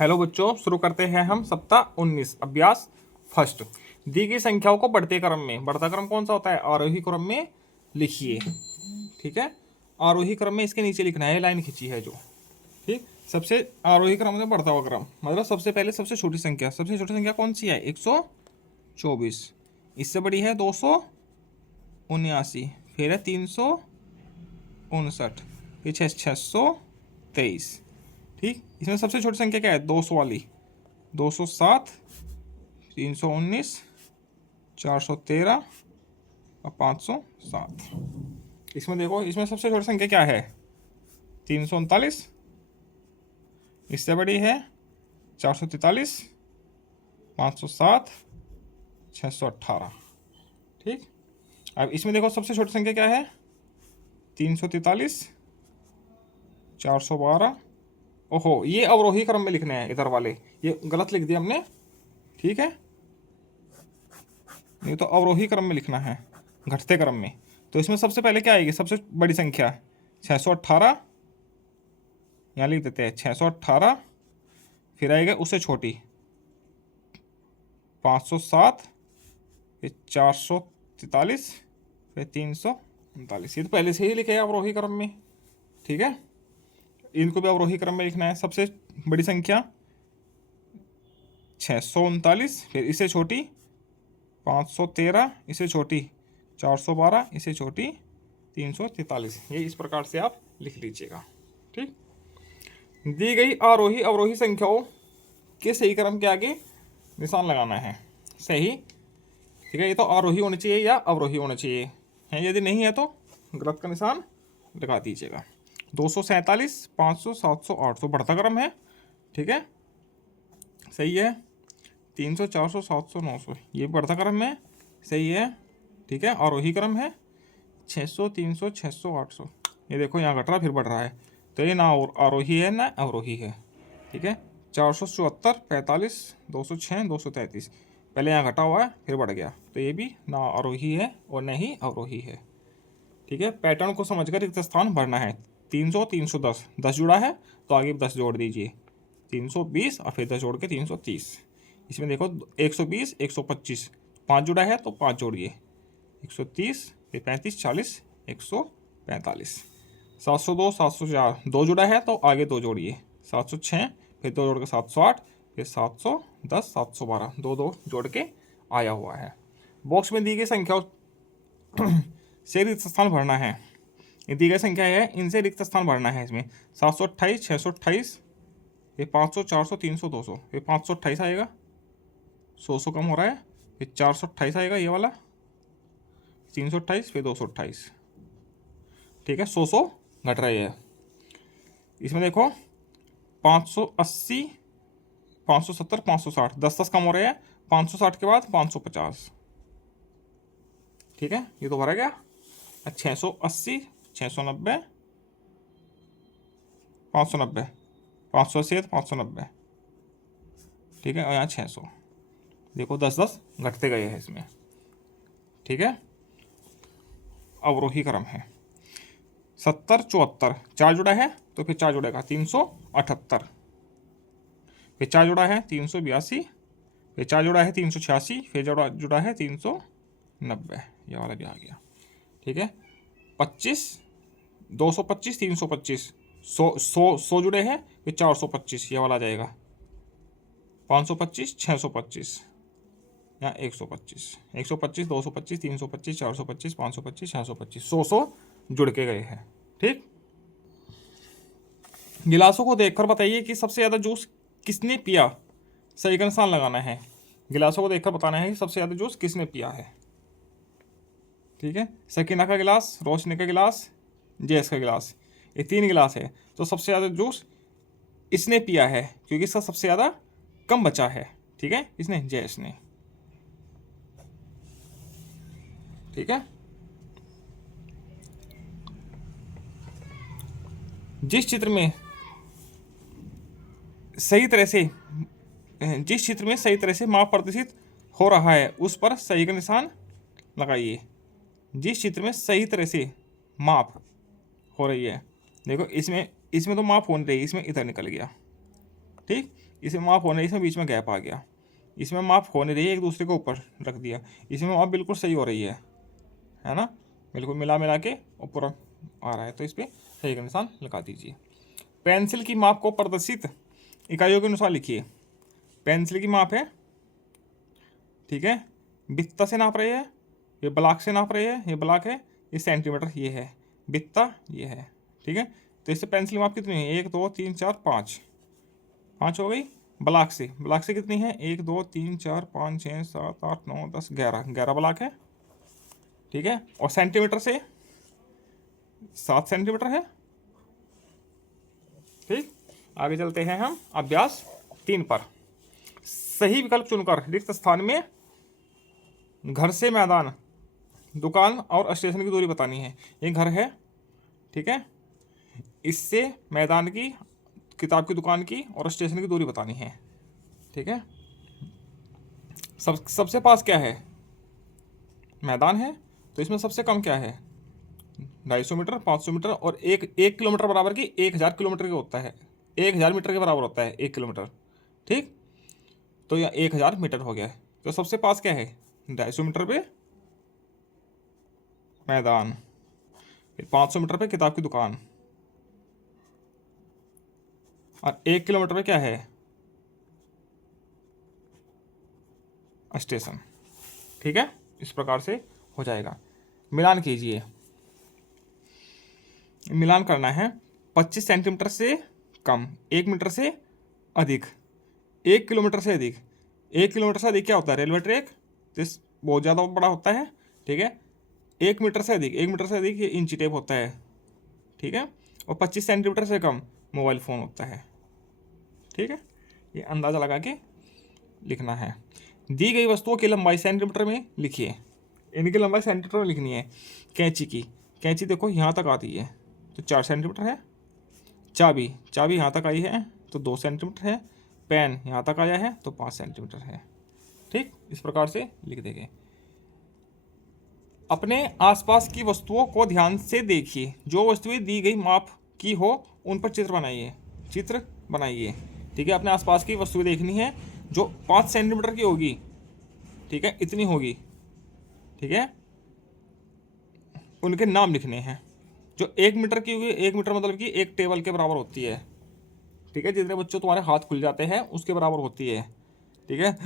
Hello बच्चों, शुरू करते हैं हम सप्ताह 19 अभ्यास फर्स्ट। दी गई संख्याओं को बढ़ते क्रम में, बढ़ता क्रम कौन सा होता है? आरोही क्रम में लिखिए। ठीक है, आरोही क्रम में इसके नीचे लिखना है, लाइन खींची है जो। ठीक, सबसे आरोही क्रम में बढ़ता हुआ क्रम मतलब सबसे पहले सबसे छोटी संख्या। सबसे छोटी संख्या कौन सी है? 124। इससे बड़ी है 279, फिर है 359, फिर 623। ठीक, इसमें सबसे छोटी संख्या क्या है? 200 वाली। 207, 319, 413 और 507। इसमें देखो, इसमें सबसे छोटी संख्या क्या है? 339। इससे बड़ी है 443, 507, 618। ठीक, अब इसमें देखो सबसे छोटी संख्या क्या है? 343, 412। ओहो, ये अवरोही क्रम में लिखने हैं, इधर वाले ये गलत लिख दिया हमने। ठीक है, ये तो अवरोही क्रम में लिखना है, घटते क्रम में। तो इसमें सबसे पहले क्या आएगी? सबसे बड़ी संख्या 618, यहाँ लिख देते हैं 618। फिर आएगा उससे छोटी 507, फिर 443, फिर 339। ये तो पहले से ही लिखे हैं अवरोही क्रम में। ठीक है, इनको भी अवरोही क्रम में लिखना है। सबसे बड़ी संख्या 639, फिर इससे छोटी 513, इससे छोटी 412, इससे छोटी 343। ये इस प्रकार से आप लिख लीजिएगा। ठीक, दी गई आरोही अवरोही संख्याओं के सही क्रम के आगे निशान लगाना है। सही, ठीक है, ये तो आरोही होनी चाहिए या अवरोही होना चाहिए है। यदि नहीं है तो गलत का निशान लगा दीजिएगा। 247, 500, 700, 800 बढ़ता क्रम है। ठीक है, सही है। 300, 400, 700, 900 ये भी बढ़ता क्रम है। सही है। ठीक है, आरोही क्रम है। 600, 300, 600, 800 ये देखो यहाँ घट रहा फिर बढ़ रहा है, तो ये ना आरोही है ना अवरोही है। ठीक है, 474, 45, 206, 233 पहले यहाँ घटा हुआ है फिर बढ़ गया, तो ये भी ना आरोही है और न ही अवरोही है। ठीक है, पैटर्न को समझकर रिक्त स्थान भरना है। 300, 310 10 जुड़ा है तो आगे 10 जोड़ दीजिए। 320 और फिर 10 जोड़ के 330। इसमें देखो 120, 125 5 जुड़ा है तो 5 जोड़िए। 130, फिर 35, 40, 145। 702, 704 2 जुड़ा है तो आगे 2 जोड़िए। 706, फिर 2 जोड़ के 708, फिर 710, 712 2 जोड़ के आया हुआ है। बॉक्स में दी गई संख्याओं से रिक्त स्थान भरना है। ये दी गई संख्या है, इनसे रिक्त स्थान भरना है। इसमें 728, 628, ये 500, 400, 300, 200 ये 528 आएगा। 100 कम हो रहा है, फिर 428 आएगा ये वाला, 328, फिर 228। ठीक है, 100 घट रही है। इसमें देखो 580, 570, 560 10 कम हो रहे हैं। 560 के बाद 550। ठीक है, ये तो भरा गया। 680, 690, 590, 580, 590। ठीक है, और यहाँ 600 देखो 10 घटते गए हैं इसमें। ठीक है, अवरोही क्रम है। 70, 74 4 जुड़ा है तो फिर 4 जुड़ेगा 378, फिर 4 जुड़ा है 382, फिर 4 जुड़ा है 386, फिर जुड़ा है 390। ये वाला भी आ गया। ठीक है, 25, 225, 325 100 जुड़े हैं, फिर 425 ये वाला आ जाएगा। 525, 625 या 125, 125, 225, 325, 425, 525, 625 100 जुड़ के गए हैं। ठीक, गिलासों को देखकर बताइए कि सबसे ज़्यादा जूस किसने पिया। सही का निशान लगाना है। गिलासों को देखकर बताना है कि सबसे ज़्यादा जूस किसने पिया है। ठीक है, सकीना का गिलास, रोशनी का गिलास, जैस का गिलास, ये 3 गिलास है। तो सबसे ज़्यादा जूस इसने पिया है क्योंकि इसका सबसे ज़्यादा कम बचा है। ठीक है, इसने, जैस ने। ठीक है, जिस चित्र में सही तरह से माप प्रदर्शित हो रहा है उस पर सही का निशान लगाइए। जिस चित्र में सही तरह से माप हो रही है, देखो इसमें तो माप हो नहीं रही, इसमें इधर निकल गया। ठीक। इसमें माप होने, इसमें बीच में गैप आ गया, इसमें माप हो नहीं रही है, एक दूसरे के ऊपर रख दिया, इसमें माप बिल्कुल सही हो रही है ना, बिल्कुल मिला मिला के ऊपर आ रहा है, तो इस पर सही का निशान लगा दीजिए। पेंसिल की माप को प्रदर्शित इकाइयों के अनुसार लिखिए। पेंसिल की माप है, ठीक है, बित्ता से नाप रहे हैं, ये ब्लॉक से नाप रहे हैं, ये ब्लॉक है, ये सेंटीमीटर, ये है बित्ता, ये है, ठीक है। तो इससे पेंसिल माप कितनी है, 1 2 3 4 5, 5 हो गई। ब्लॉक से कितनी है, 1 2 3 4 5 6 7 8 9 10 11, 11 ब्लॉक है, ठीक है। और सेंटीमीटर से 7 सेंटीमीटर है, ठीक। आगे चलते हैं हम अभ्यास 3 पर। सही विकल्प चुनकर रिक्त स्थान में घर से मैदान, दुकान और स्टेशन की दूरी बतानी है। ये घर है, ठीक है, इससे मैदान की, किताब की दुकान की और स्टेशन की दूरी बतानी है, ठीक है। सबसे पास क्या है, मैदान है, तो इसमें सबसे कम क्या है, 250 मीटर, 500 मीटर और 1 किलोमीटर बराबर की 1000 किलोमीटर के होता है, 1000 मीटर के बराबर होता है 1 किलोमीटर, ठीक। तो यह 1000 मीटर हो गया है। तो सबसे पास क्या है, 250 मीटर पे मैदान, फिर 500 मीटर पे किताब की दुकान, और 1 किलोमीटर पे क्या है, स्टेशन, ठीक है। इस प्रकार से हो जाएगा। मिलान कीजिए, मिलान करना है। 25 सेंटीमीटर से कम, 1 मीटर से अधिक, 1 किलोमीटर से अधिक, 1 किलोमीटर से अधिक क्या होता है, रेलवे ट्रैक, तो बहुत ज़्यादा बड़ा होता है, ठीक है। 1 मीटर से अधिक, 1 मीटर से अधिक ये इंची टेप होता है, ठीक है। और 25 सेंटीमीटर से कम मोबाइल फ़ोन होता है, ठीक है। ये अंदाज़ा लगा के लिखना है। दी गई वस्तुओं की लंबाई सेंटीमीटर में लिखिए। इनकी लंबाई सेंटीमीटर में लिखनी है। कैंची की, कैंची देखो यहाँ तक आती है तो 4 सेंटीमीटर है। चाबी यहाँ तक आई है तो 2 सेंटीमीटर है। पेन यहाँ तक आया है तो 5 सेंटीमीटर है, ठीक। इस प्रकार से लिख देंगे। अपने आसपास की वस्तुओं को ध्यान से देखिए, जो वस्तुएं दी गई माप की हो उन पर चित्र बनाइए, ठीक है। अपने आसपास की वस्तुएं देखनी है जो 5 सेंटीमीटर की होगी, ठीक है, इतनी होगी, ठीक है। उनके नाम लिखने हैं। जो 1 मीटर की होगी, 1 मीटर मतलब कि एक टेबल के बराबर होती है, ठीक है। जितने बच्चों तुम्हारे हाथ खुल जाते हैं उसके बराबर होती है, ठीक है,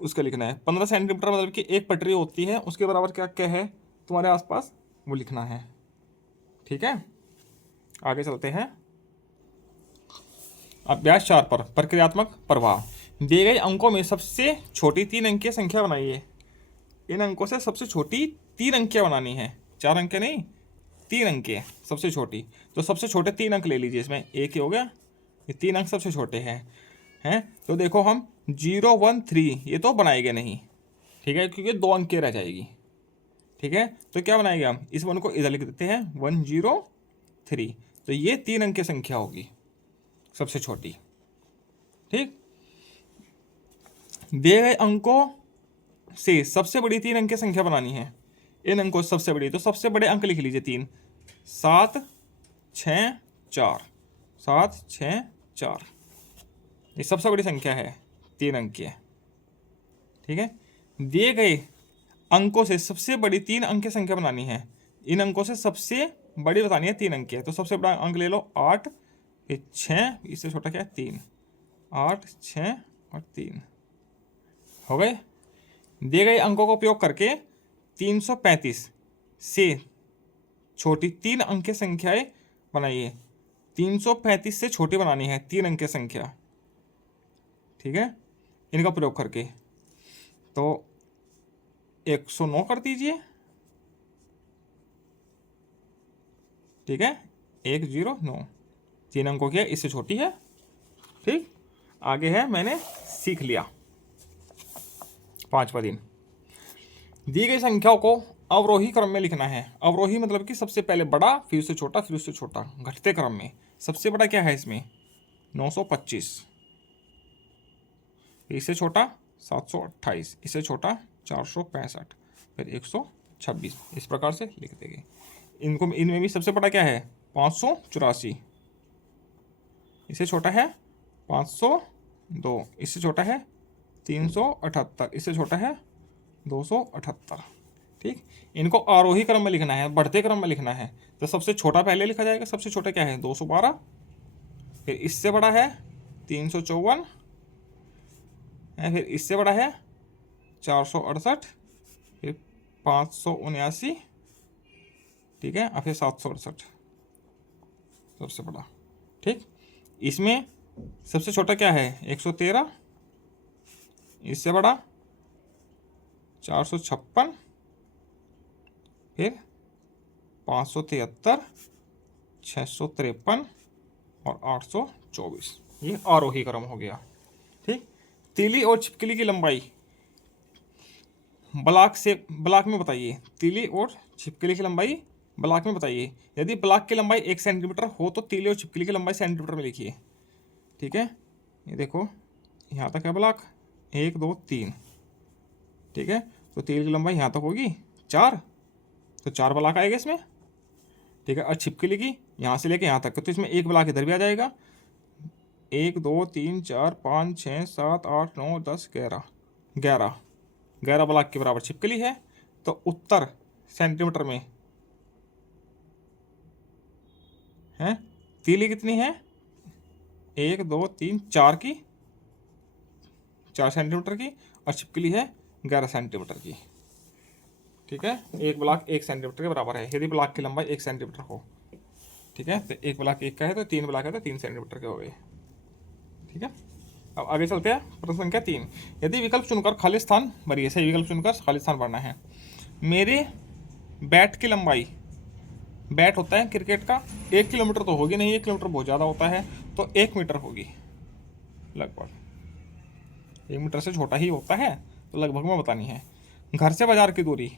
उसका लिखना है। 15 सेंटीमीटर मतलब कि एक पटरी होती है, उसके बराबर क्या क्या है तुम्हारे आसपास वो लिखना है, ठीक है। आगे चलते हैं अभ्यास 4 पर। प्रक्रियात्मक प्रभाव। दिए गए अंकों में सबसे छोटी 3 अंकीय संख्या बनाइए। इन अंकों से सबसे छोटी 3 अंकियां बनानी है, 4 अंक नहीं, 3 अंक सबसे छोटी। तो सबसे छोटे 3 अंक ले लीजिए, इसमें एक ही हो गया, ये 3 अंक सबसे छोटे हैं। तो देखो हम 0 1 3 ये तो बनाएंगे नहीं, ठीक है, क्योंकि 2 अंक रह जाएगी, ठीक है। तो क्या बनाएंगे हम, इस 1 को इधर लिख देते हैं 1 0 3, तो ये 3 अंक की संख्या होगी सबसे छोटी, ठीक। दिए गए अंकों से सबसे बड़ी 3 अंक की संख्या बनानी है। इन अंकों से सबसे बड़ी, तो सबसे बड़े अंक लिख लीजिए 3, 7 6 4, 7 6 4, ये सबसे बड़ी संख्या है, 3 अंक की है, ठीक है। दिए गए अंकों से सबसे बड़ी 3 अंक की संख्या बनानी है। इन अंकों से सबसे बड़ी बतानी है 3 अंक की है, तो सबसे बड़ा अंक ले लो 8, फिर 6, इससे छोटा क्या है 3, 8 6 और 3 हो गए। दिए गए अंकों का उपयोग करके 335 से छोटी 3 अंक की संख्याएं बनाइए। 335 से छोटी बनानी है 3 अंक की संख्या, ठीक है। इनका प्रयोग करके तो 109 कर दीजिए, ठीक है, 109 3 अंकों की है, इससे छोटी है, ठीक। आगे है मैंने सीख लिया। 5वां दिन। दी गई संख्याओं को अवरोही क्रम में लिखना है। अवरोही मतलब कि सबसे पहले बड़ा, फिर उससे छोटा, फिर उससे छोटा, घटते क्रम में। सबसे बड़ा क्या है इसमें 925, इससे छोटा 728, इससे छोटा 465, फिर 126, इस प्रकार से लिख देंगे। इनमें भी सबसे बड़ा क्या है 584, इससे छोटा है 500 2, इससे छोटा है 378, इससे छोटा है 278। ठीक, इनको आरोही क्रम में लिखना है, बढ़ते क्रम में लिखना है। तो सबसे छोटा पहले लिखा जाएगा। सबसे छोटा क्या है 212, फिर इससे बड़ा है 354, फिर इससे बड़ा है 468, फिर 579, ठीक है, और फिर 768 सबसे बड़ा। ठीक, इसमें सबसे छोटा क्या है 113, इससे बड़ा 456, फिर 573, 653 और 824। ये आरोही क्रम हो गया। ठीक, तीली और छिपकली की लंबाई ब्लॉक में बताइए। तीली और छिपकली की लंबाई ब्लॉक में बताइए। यदि ब्लॉक की लंबाई 1 सेंटीमीटर हो तो तीली और छिपकली की लंबाई सेंटीमीटर में लिखिए। ठीक है, ये देखो यहाँ तक है ब्लॉक 1 2 3। ठीक है, तो तीली की लंबाई यहाँ तक होगी 4, तो 4 ब्लॉक आएगा इसमें। ठीक है, और छिपकली की यहाँ से लेके यहाँ तक, तो इसमें एक ब्लॉक इधर भी आ जाएगा। 1 2 3 4 5 6 7 8 9 10 11 11 ब्लॉक के बराबर छिपकली है। तो उत्तर सेंटीमीटर में है। तीली कितनी है 1 2 3 4 की, 4 सेंटीमीटर की, और छिपकली है 11 सेंटीमीटर की। ठीक है, एक ब्लॉक 1 सेंटीमीटर के बराबर है यदि ब्लॉक की लंबाई 1 सेंटीमीटर हो। ठीक है, तो एक ब्लॉक 1 का है तो 3 ब्लॉक है तो 3 सेंटीमीटर के हो गए। ठीक है, अब आगे चलते हैं। प्रश्न संख्या 3, यदि विकल्प चुनकर खाली स्थान भरिए। सही विकल्प चुनकर खाली स्थान भरना है। मेरे बैट की लंबाई, बैट होता है क्रिकेट का, 1 किलोमीटर तो होगी नहीं, 1 किलोमीटर बहुत ज़्यादा होता है, तो 1 मीटर होगी लगभग। 1 मीटर से छोटा ही होता है, तो लगभग में बतानी है। घर से बाजार की दूरी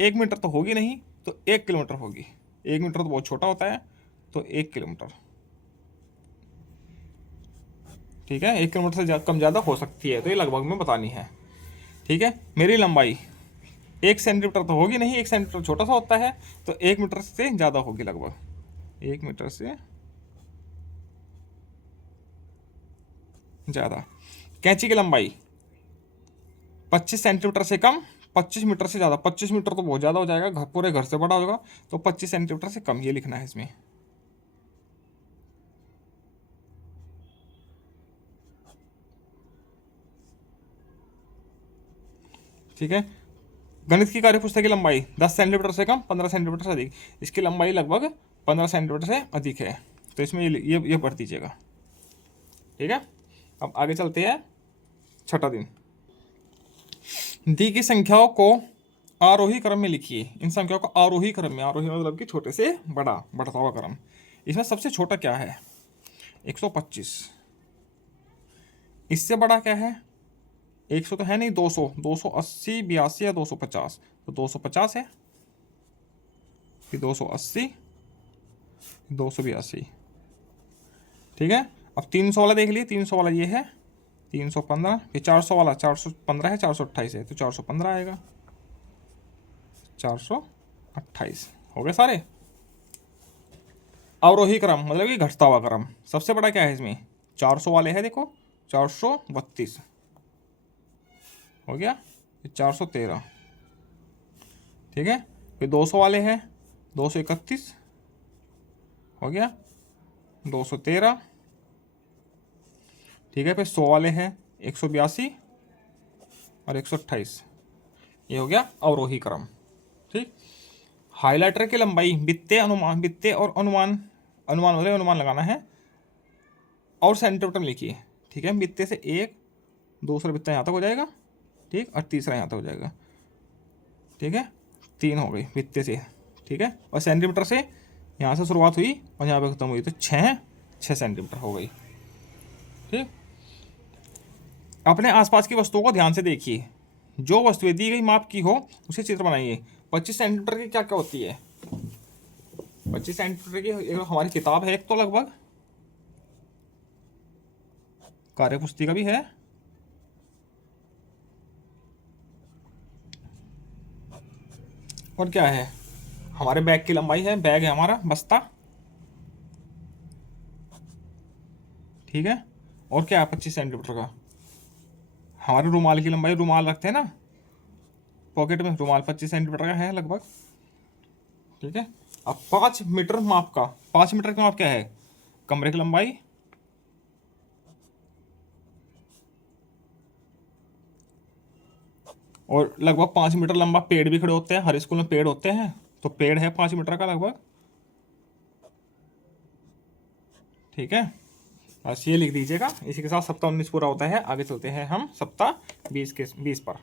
1 मीटर तो होगी नहीं, तो 1 किलोमीटर होगी। 1 मीटर तो बहुत छोटा होता है, तो 1 किलोमीटर। ठीक है, 1 किलोमीटर से कम ज़्यादा हो सकती है, तो ये लगभग में बतानी है। ठीक है, मेरी लंबाई 1 सेंटीमीटर तो होगी नहीं, 1 सेंटीमीटर छोटा सा होता है, तो 1 मीटर से ज़्यादा होगी लगभग, 1 मीटर से ज़्यादा। कैंची की लंबाई 25 सेंटीमीटर से कम, 25 मीटर से ज़्यादा। 25 मीटर तो बहुत ज़्यादा हो जाएगा, पूरे घर से बड़ा होगा, तो 25 सेंटीमीटर से कम ये लिखना है इसमें। ठीक है, गणित की कार्यपुस्तक की लंबाई 10 सेंटीमीटर से कम, 15 सेंटीमीटर से अधिक। इसकी लंबाई लगभग 15 सेंटीमीटर से अधिक है, तो इसमें ये पढ़ दीजिएगा। ठीक है, अब आगे चलते हैं। छठा दिन, दी की संख्याओं को आरोही क्रम में लिखिए। इन संख्याओं को आरोही क्रम में, आरोही मतलब कि छोटे से बड़ा, बढ़ता हुआ क्रम। इसमें सबसे छोटा क्या है 125, इससे बड़ा क्या है 100 तो है नहीं, 200, 280, 82 या 250, तो 250 है, फिर 280, 282। ठीक है, अब 300 वाला देख लिए, 300 वाला ये है 315, फिर 400 वाला 415 है, 428 है, तो 415 आएगा, 428 हो गए सारे। अवरोही क्रम मतलब कि घटता हुआ क्रम। सबसे बड़ा क्या है इसमें 400 वाले है, देखो 432 हो गया, फिर 413, ठीक है, फिर 200 वाले हैं 231 हो गया, 213, ठीक है, फिर 100 वाले हैं 182 और 128, ये हो गया अवरोही क्रम। ठीक, हाइलाइटर की लंबाई वित्तीय और अनुमान वाले अनुमान लगाना है और सेंटीमीटर में लिखिए। ठीक है, वित्तीय से 1, दूसरा वित्तीय यहाँ तक हो जाएगा, ठीक, और तीसरा यहाँ तक हो जाएगा, ठीक है, 3 हो गई वित्तीय से, ठीक है, और सेंटीमीटर से यहाँ से शुरुआत हुई और यहाँ पे खत्म हुई, तो 6 सेंटीमीटर हो गई। ठीक, अपने आसपास की वस्तुओं को ध्यान से देखिए। जो वस्तुएं दी गई माप की हो उसे चित्र बनाइए। 25 सेंटीमीटर की क्या क्या होती है 25 सेंटीमीटर की हमारी किताब है एक, तो लगभग कार्य पुस्तिका भी है, और क्या है हमारे बैग की लंबाई है, बैग है हमारा बस्ता, ठीक है, और क्या है 25 सेंटीमीटर का। हमारे रुमाल की लंबाई, रुमाल रखते हैं ना पॉकेट में, रुमाल 25 सेंटीमीटर का है लगभग। ठीक है। अब 5 मीटर माप का, 5 मीटर का माप क्या है, कमरे की लंबाई और लगभग 5 मीटर लंबा पेड़ भी खड़े होते हैं, हर स्कूल में पेड़ होते हैं, तो पेड़ है 5 मीटर का लगभग। ठीक है, बस ये लिख दीजिएगा। इसी के साथ सप्ताह 19 पूरा होता है। आगे चलते हैं हम सप्ताह 20 पर।